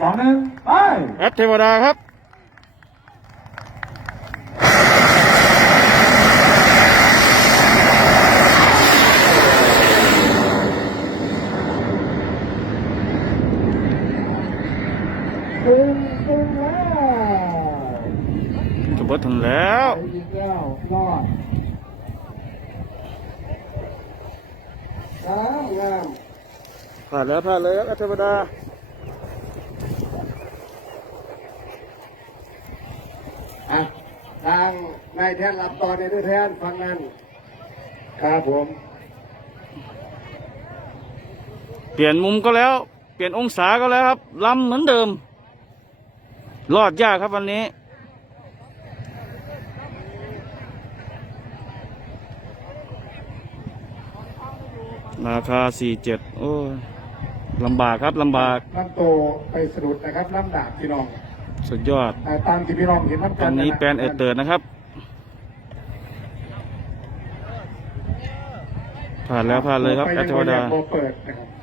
สองหนึ่งไปแอดเทวดาครับตึงตึงแล้วจะเบิดถึงแล้วไปยิงแล้วรอดงามงามผ่านแล้วผ่านเลยครับแอดเทวด อะทางนายแทนรับต่อในด้วยแทนฟังนั้นครับผม เปลี่ยนมุมก็แล้ว เปลี่ยนองศาก็แล้วครับลำเหมือนเดิม รอดยากครับวันนี้ราคา47โอ้ยลำบากครับลำบาก ลำโตไปสะดุดนะครับลำดาบพี่น้อง สุดยอด อ่าตามที่พี่น้องเห็นน้ำตอนนี้แปลนเอดเติร์ดนะครับ ผ่านแล้วผ่านเลยครับแอดเทวดา โบเปิดนะครับ